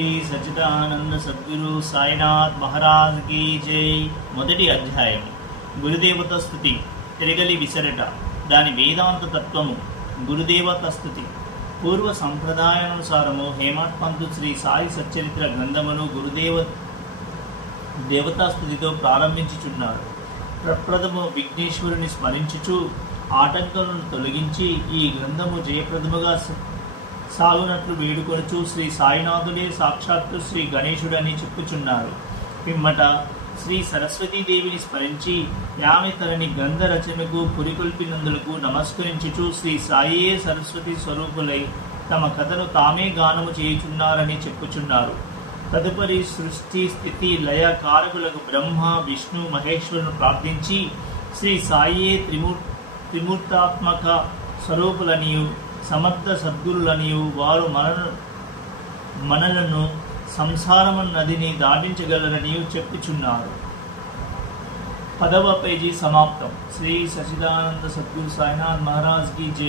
శ్రీ సచ్చిదానంద సద్గురు సాయినాథ్ మహారాజ్ की జై. మొదటి అధ్యాయం గురుదేవత స్తుతి. తిరగలి విసరట. దాని వేదాంత తత్వము. గురుదేవత స్తుతి. పూర్వ సంప్రదాయానుసారము హేమాడ్ పంతు శ్రీ సాయి సచ్చరిత్ర గ్రంథమును దేవతాస్తుతితో ప్రారంభించుచున్నారు. ప్రప్రథము విఘ్నేశ్వరుని స్మరించుచు ఆటంకాలను తొలగించి ఈ గ్రంథము జయప్రదముగా సాగునట్లు వేడుకొనుచు శ్రీ సాయినాథుడే సాక్షాత్తు శ్రీ గణేశుడని చెప్పుచున్నారు. పిమ్మట శ్రీ సరస్వతీదేవిని స్మరించి యామె తనని గ్రంథ రచనకు పురికొల్పినందులకు నమస్కరించుచు శ్రీ సాయే సరస్వతి స్వరూపులై తమ కథను తామే గానము చేయుచున్నారని చెప్పుచున్నారు. తదుపరి సృష్టి స్థితి లయ కారకులకు బ్రహ్మ విష్ణు మహేశ్వరులను ప్రార్థించి శ్రీ సాయే త్రిమూర్తాత్మక స్వరూపులనియు సమర్థ సద్గురులనియు వారు మనలను సంసారము నదిని దాటించగలరనియు చెప్పుచున్నారు. 10వ పేజీ సమాప్తం. శ్రీ సచ్చిదానంద సద్గురు సాయినాథ్ మహారాజ్ की జై.